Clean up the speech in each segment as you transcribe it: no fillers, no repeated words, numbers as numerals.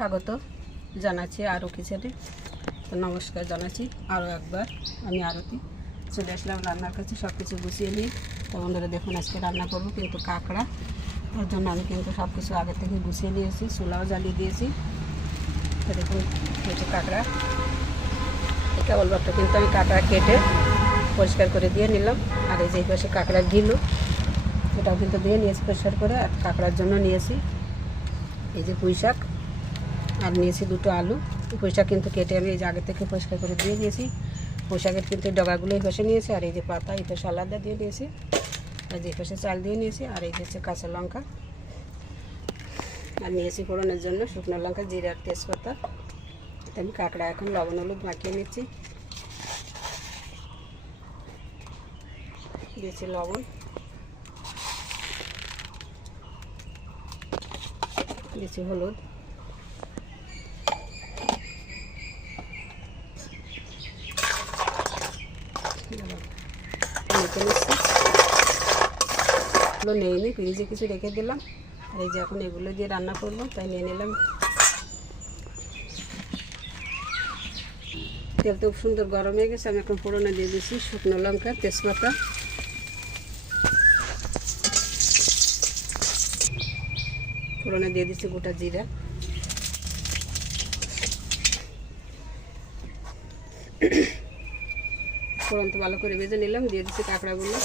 স্বাগত জানাচ্ছি আরও কিচেনে। তো নমস্কার জানাচ্ছি আরও একবার। আমি আরতি চলে আসলাম রান্নার কাছে, সব কিছু গুছিয়ে নিয়ে। তো বন্ধুরা দেখুন, আজকে রান্না করব কিন্তু কাঁকড়া। তার জন্য আমি কিন্তু সব কিছু আগে থেকে গুছিয়ে নিয়েছি, চুলাও জ্বালিয়ে দিয়েছি। তো দেখুন হচ্ছে কাঁকড়া, কেবলমাত্র কিন্তু আমি কাঁকড়া কেটে পরিষ্কার করে দিয়ে নিলাম। আর এই যে পাশে কাঁকড়ার ঘিলু, এটাও কিন্তু দিয়ে নিয়েছি পরিষ্কার করে। আর কাঁকড়ার জন্য নিয়েছি এই যে পুঁই শাক, আর নিয়েছি দুটো আলু। পুঁই শাক কিন্তু কেটে আমি এই যে আগে থেকে পরিষ্কার করে দিয়ে দিয়েছি। পুঁই শাকের কিন্তু ডগাগুলো এই পাশে নিয়েছি, আর এই যে পাতা এই পাশে আলাদা দিয়ে দিয়েছি, আর যে পাশে চাল দিয়ে নিয়েছি। আর এই যে হচ্ছে কাঁচা লঙ্কা, আর নিয়েছি ফোড়নের জন্য শুকনো লঙ্কা, জিরা আর তেজপাতা। আমি কাঁকড়া এখন লবণ হলুদ মাখিয়ে নিচ্ছি। দিয়েছি লবণ, দিয়েছি হলুদ, মেখে নিচ্ছি। এগুলো নিয়ে নিই, ফ্রিজে কিছু রেখে দিলাম। আর এই যে এখন এগুলো দিয়ে রান্না করবো, তাই নিয়ে নিলাম। তেল তো খুব সুন্দর গরম হয়ে গেছে। আমি এখন ফোড়নে দিয়ে দিচ্ছি শুকনো লঙ্কা, তেজপাতা, ফোড়নে দিয়ে দিচ্ছি গোটা জিরা, ফোড়ন তো ভালো করে ভেজে নিলাম। দিয়ে দিচ্ছি কাঁকড়াগুলো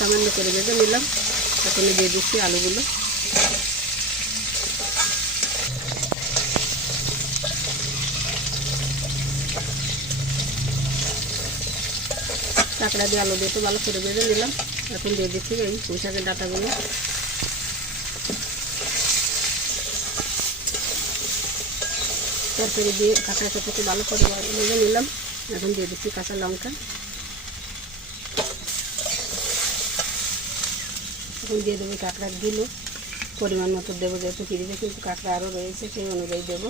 সামান্য করে ভেজে নিলাম। এখন দিয়ে দিচ্ছি আলুগুলো। কাঁকড়া দিয়ে আলু দিয়ে তো ভালো করে ভেজে নিলাম। এখন দিয়ে দিচ্ছি এই পুঁই শাকের ডাঁটাগুলো। তরকারি দিয়ে কাঁকড়ার সাথে ভালো করে ভেজে নিলাম। এখন দিয়ে দিচ্ছি কাঁচা লঙ্কা। এখন দিয়ে দেবো কাঁকড়ার গিলো, পরিমাণ মতো দেবো, যেহেতু ফ্রিজে কিন্তু কাঁকড়া আরও রয়েছে, সেই অনুযায়ী দেবো।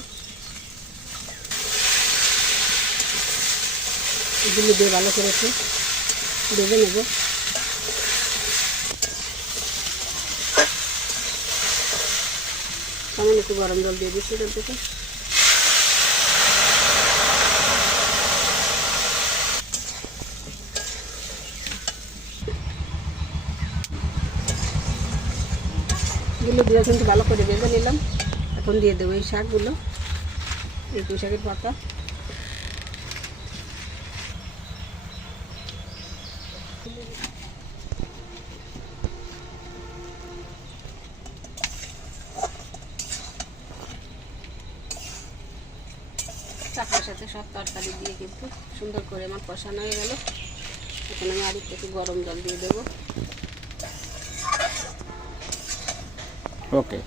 এগুলো দিয়ে ভালো করে একটু ভেজে নেব। সামান্য একটু গরম জল দিয়ে দিচ্ছি এখান থেকে। এগুলো দিয়ে কিন্তু ভালো করে ভেজে নিলাম। এখন দিয়ে দেবো এই শাকগুলো, এই পুঁই শাকের পাতা, চাকরির সাথে সব তরকারি দিয়ে কিন্তু সুন্দর করে আমার কষানো হয়ে গেল। এখন আমি আর একটু গরম জল দিয়ে দেবো। ওকে,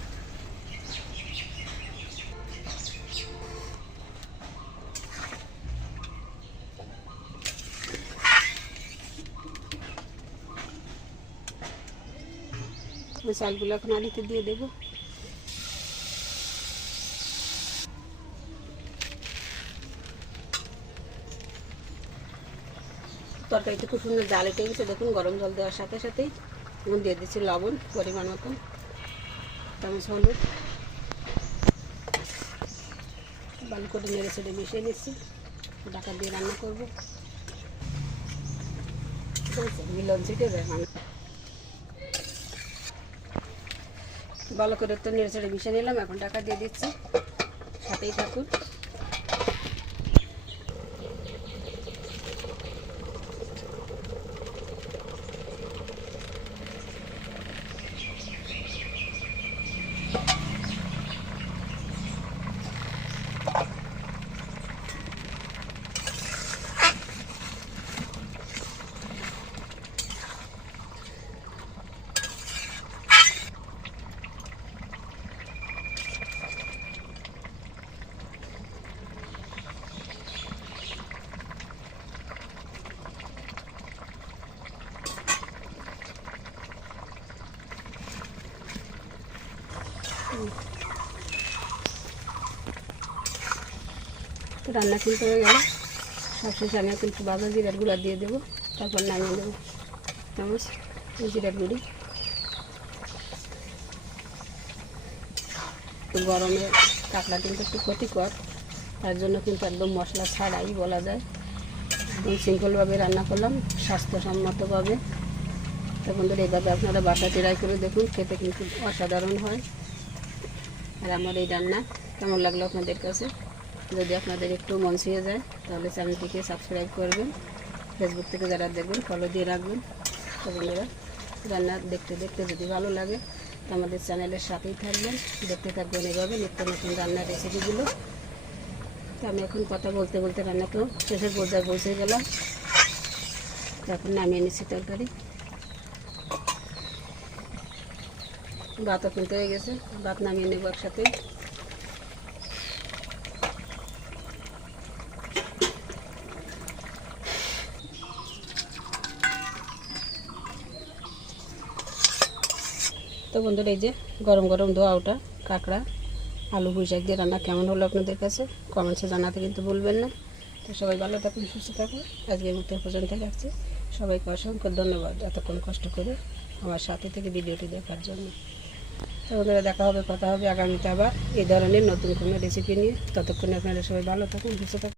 চালগুলো এখন আলুতে দিয়ে দেবো। তরকারিতে খুব সুন্দর জাল উঠে গেছে দেখুন, গরম জল দেওয়ার সাথে সাথেই। এখন দিয়ে দিচ্ছি লবণ পরিমাণ মতন, চামচ হলুদ, ভালো করে নেড়ে ছেড়ে মিশিয়ে নিচ্ছি। ঢাকা দিয়ে রান্না করবো। মিলন ছিটে যায় মানে। ভালো করে তো নেড়ে ছেড়ে মিশিয়ে নিলাম। এখন ঢাকা দিয়ে দিচ্ছি, সাথেই থাকুন। রান্না কিন্তু হয়ে গেল। সবশেষে আমি কিন্তু বাজার জিরার গুঁড়া দিয়ে দেবো, তারপর নামিয়ে দেবো। চামচ জিরার গুঁড়ি, তো গরমে কাঁকড়া কিন্তু একটু ক্ষতিকর, তার জন্য কিন্তু একদম মশলা ছাড়াই বলা যায় একদম সিম্পলভাবে রান্না করলাম, স্বাস্থ্যসম্মতভাবে। তো বন্ধুরা, এইভাবে আপনারা বাসায় ট্রাই করে দেখুন, খেতে কিন্তু অসাধারণ হয়। আর আমার এই রান্না কেমন লাগলো আপনাদের কাছে? যদি আপনাদের একটু মন ছুঁয়ে যায় তাহলে চ্যানেলটিকে সাবস্ক্রাইব করবেন, ফেসবুক থেকে যারা দেখবেন ফলো দিয়ে রাখবেন। তো বন্ধুরা, রান্না দেখতে দেখতে যদি ভালো লাগে তো আমাদের চ্যানেলের সাথেই থাকবেন, দেখতে থাকবেন এভাবে নিত্য নতুন রান্নার রেসিপিগুলো। তো আমি এখন কথা বলতে বলতে রান্না তো শেষের পর্যায়ে পৌঁছে গেলাম। তো এখন নামিয়ে নিচ্ছি তরকারি। ভাতও কিনতে হয়ে গেছে, ভাত নামিয়ে নেব একসাথে। তো বন্ধুরা, এই যে গরম গরম ধোয়া ওটা কাঁকড়া আলু পুঁই শাক দিয়ে রান্না কেমন হলো আপনাদের কাছে কমেন্টসে জানাতে কিন্তু ভুলবেন না। তো সবাই ভালো থাকুন, সুস্থ থাকুন। আজকের মতো পর্যন্ত রাখছি। সবাইকে অসংখ্য ধন্যবাদ এতক্ষণ কষ্ট করে আমার সাথে থেকে ভিডিওটি দেখার জন্য। তো বন্ধুরা, দেখা হবে, কথা হবে আগামীতে আবার এই ধরনের নতুন কোনো রেসিপি নিয়ে। ততক্ষণে আপনারা সবাই ভালো থাকুন, সুস্থ থাকুন।